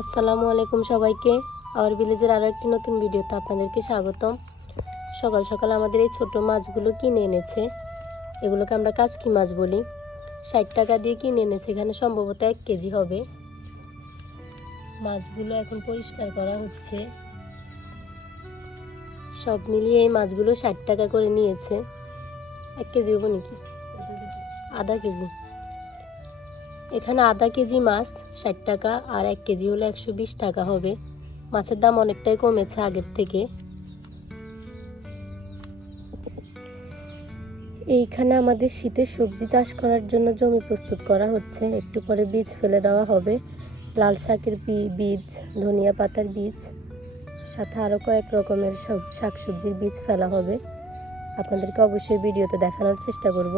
আসসালামু আলাইকুম সবাইকে। আওয়ার ভিলেজের আরও একটি নতুন ভিডিওতে আপনাদেরকে স্বাগতম। সকাল সকাল আমাদের এই ছোট মাছগুলো কিনে এনেছে। এগুলোকে আমরা কাচকি মাছ বলি। 60 টাকা দিয়ে কিনে এনেছে। এখানে সম্ভবত 1 কেজি হবে। মাছগুলো এখন পরিষ্কার করা হচ্ছে। সব মিলিয়ে এই মাছগুলো 60 টাকা করে নিয়েছে। 1 কেজি হবে নাকি? আধা কেজি। এখানে আধা কেজি মাছ 60 টাকা আর 1 কেজি হলে 120 টাকা হবে। মাছের দাম অনেকটাই কমেছে আগের থেকে। এইখানে আমাদের শীতের সবজি চাষ করার জন্য জমি প্রস্তুত করা হচ্ছে। একটু পরে বীজ ফেলে দেওয়া হবে। লাল শাকের বীজ, ধনিয়া পাতার বীজ, সাথে আরও কয়েক রকমের সব শাকসবজির বীজ ফেলা হবে। আপনাদেরকে অবশ্যই ভিডিওতে দেখানোর চেষ্টা করব।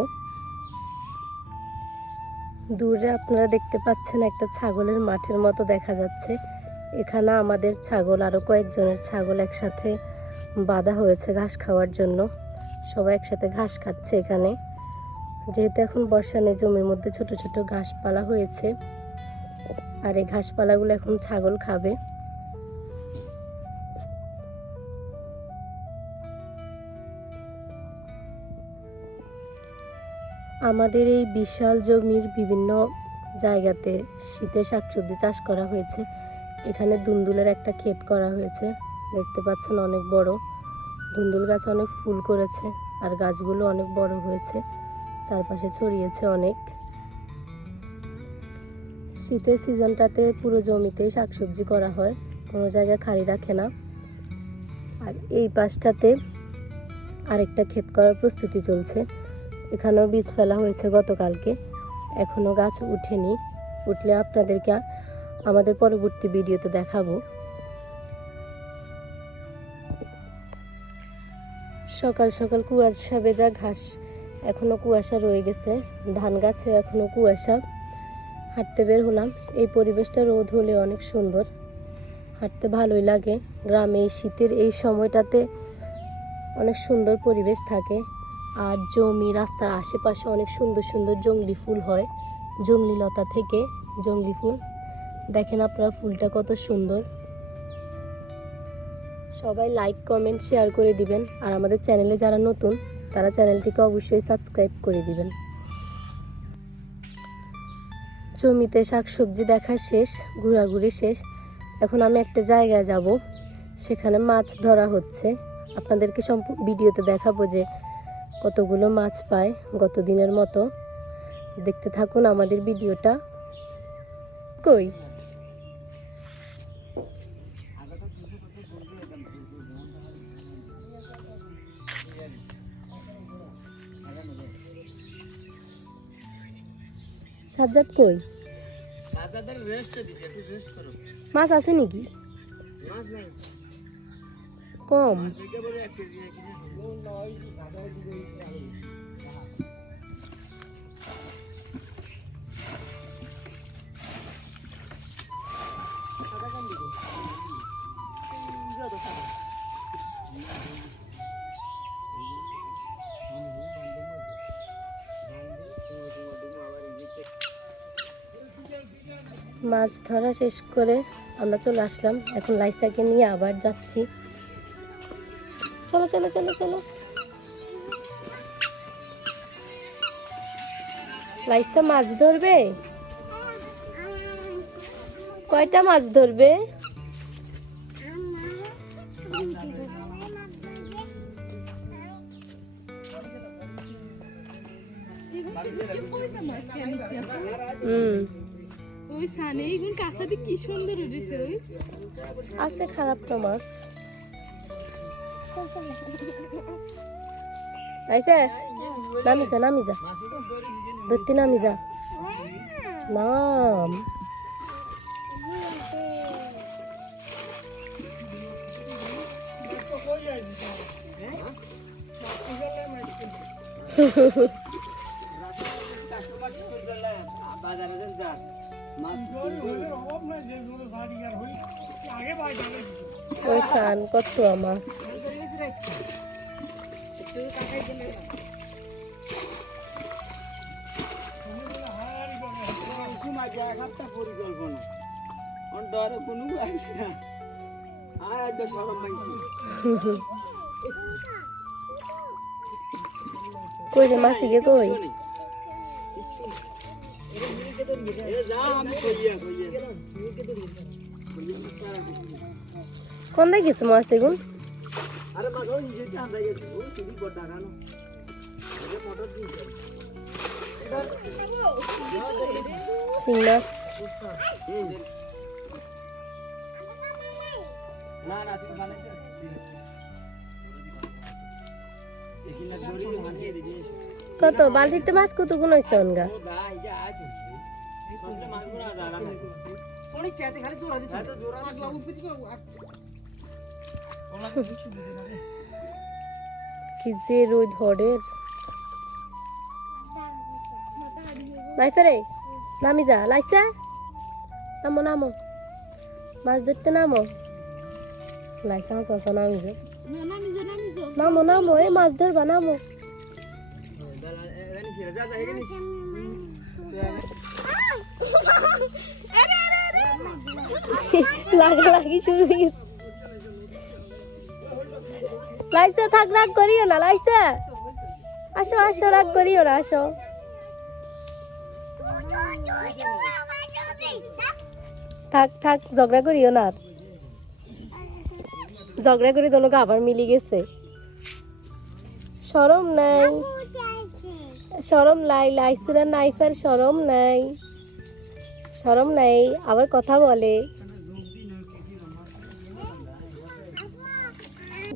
দূরে আপনারা দেখতে পাচ্ছেন একটা ছাগলের মাঠের মতো দেখা যাচ্ছে। এখানে আমাদের ছাগল, আরও কয়েকজনের ছাগল একসাথে বাঁধা হয়েছে ঘাস খাওয়ার জন্য। সবাই একসাথে ঘাস খাচ্ছে এখানে। যেহেতু এখন বর্ষা নেই, জমির মধ্যে ছোট ছোট ঘাসপালা হয়েছে, আর এই ঘাসপালাগুলো এখন ছাগল খাবে। আমাদের এই বিশাল জমির বিভিন্ন জায়গাতে শীতের শাকসবজি চাষ করা হয়েছে। এখানে দুন্দুলের একটা ক্ষেত করা হয়েছে, দেখতে পাচ্ছেন অনেক বড়। দুন্দুল গাছে অনেক ফুল করেছে, আর গাছগুলো অনেক বড় হয়েছে, চারপাশে ছড়িয়েছে অনেক। শীতের সিজনটাতে পুরো জমিতেই শাকসবজি করা হয়, কোনো জায়গায় খালি রাখে না। আর এই পাশটাতে আরেকটা ক্ষেত করার প্রস্তুতি চলছে। এখানেও বীজ ফেলা হয়েছে গতকালকে, এখনও গাছ উঠেনি। উঠলে আপনাদেরকে আমাদের পরবর্তী ভিডিওতে দেখাবো। সকাল সকাল কুয়াশা ভেজা ঘাস, এখনও কুয়াশা রয়ে গেছে। ধান গাছে এখনও কুয়াশা। হাঁটতে বের হলাম। এই পরিবেশটা রোদ হলে অনেক সুন্দর, হাঁটতে ভালোই লাগে। গ্রামে এই শীতের এই সময়টাতে অনেক সুন্দর পরিবেশ থাকে। আর জমি, রাস্তার আশেপাশে অনেক সুন্দর সুন্দর জংলি ফুল হয়। জংলি লতা থেকে জংলি ফুল, দেখেন আপনারা ফুলটা কত সুন্দর। সবাই লাইক, কমেন্ট, শেয়ার করে দিবেন। আর আমাদের চ্যানেলে যারা নতুন, তারা চ্যানেলটিকে অবশ্যই সাবস্ক্রাইব করে দিবেন। জমিতে শাকসবজি দেখা শেষ, ঘোরাঘুরি শেষ। এখন আমি একটা জায়গায় যাব, সেখানে মাছ ধরা হচ্ছে। আপনাদেরকে ভিডিওতে দেখাবো যে কতগুলো মাছ পায় গত দিনের মতো। দেখতে থাকুন আমাদের ভিডিওটা। কই সাজ্জাদ, কই মাছ আছে নাকি? কম। মাছ ধরা শেষ করে আমরা চলে আসলাম। এখন লাইসাকে নিয়ে আবার যাচ্ছি। চলো চলো চলো চলো। লাইসা মাছ ধরবে? কয়টা মাছ ধরবে? আছে খারাপটা মাছ। নামি যা, নামি যা, ধরতে নামি যা। নাম ওই সান কত মাছ। পরিকল্পনা ডর কোনো আসে না আজ সরম পাইছি কই রে মাসিকে কই এ যা আমি কইয়া কোন দিকে গেছে মাসি গুন আরে মা ওই যে চাঁদা গেছে ও তুমি বড় ডাকানো এটা মোটর দিছে শিং মাছ না না তুমি বানাই এখানে দড়ি মানিয়ে দিবি কত বালতিতে মাছ কত গুণ হইছে অনগা ও ভাই যা আজ সবলে মাছ গুলো আদারা না কোনি চাতে খালি জোড়া দিছে তো জোড়া লাগলা উপরে কি ওলা কিছু দিতে না কি যে রোদ হড়ের নাই ফেরে নামি যা লাইসা নামো নামো মাছ ধরতে নামো লাইসা চাচা নামি যা নামো নামো এই মাছ ধরবা নামো যা যা হেগে নিস লাগি শুরু হয়ে গেছে লাইসা থাক রাগ করিও না লাইসা আসো আসো রাগ করিও না আসো থাক থাক ঝগড়া করিও না ঝগড়া করে দোনোকে আবার মিলি গেছে শরম নাই শরম নাই লাইসুরা নাইফার শরম নাই শরম নাই আবার কথা বলে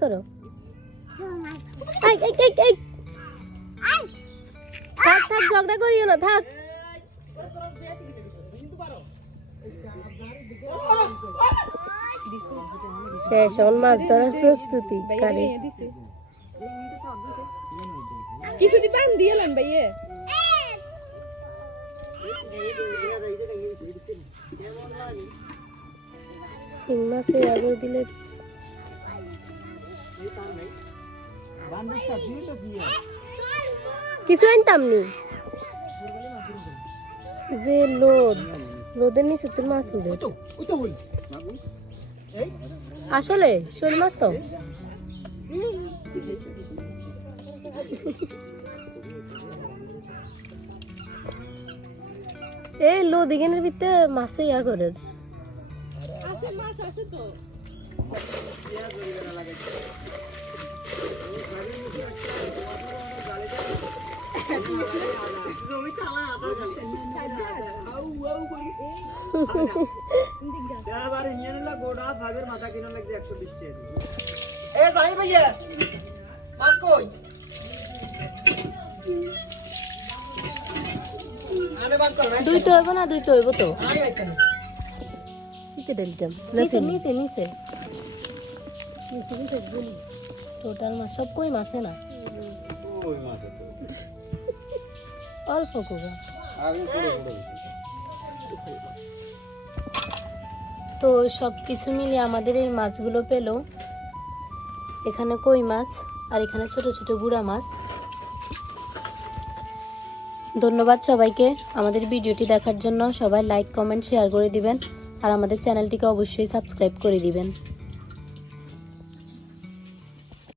করো থাক থাক ঝগড়া করিও না থাক শেষ এখন মাছ ধরার প্রস্তুতি কারে কিছু দিবেন দিয়েলেন ভাইয়ে শিং মাছে আগে দিলে কিছু আনতাম নি যে লোদের নিচে তোর মাছ উঠে আসলে শোল মাছ তো এই লো দিঘেনের ভিতরে মাছে ইয়া করে আছে মাছ আছে তো গোড়া ভাগের মাথা কিনা লাগছে 120 টাকা এ যাই ভাইয়া মাছ কই আরে বাদ কর দুই তো হইব না দুই তো হইব তো আই আইতেন নিচে দিলাম নিচে নিচে নিচে নিচে নিচে বলি টোটাল মাছ সব কই মাছে না ওই মাছ তো অল্প কোবা আর পুরো তো সব কিছু মিলিয়ে আমাদের এই মাছগুলো পেলো এখানে কই মাছ আর এখানে ছোট ছোট গুড়া মাছ ধন্যবাদ সবাইকে আমাদের ভিডিওটি দেখার জন্য সবাই লাইক কমেন্ট শেয়ার করে দিবেন আর আমাদের চ্যানেলটিকে অবশ্যই সাবস্ক্রাইব করে দিবেন।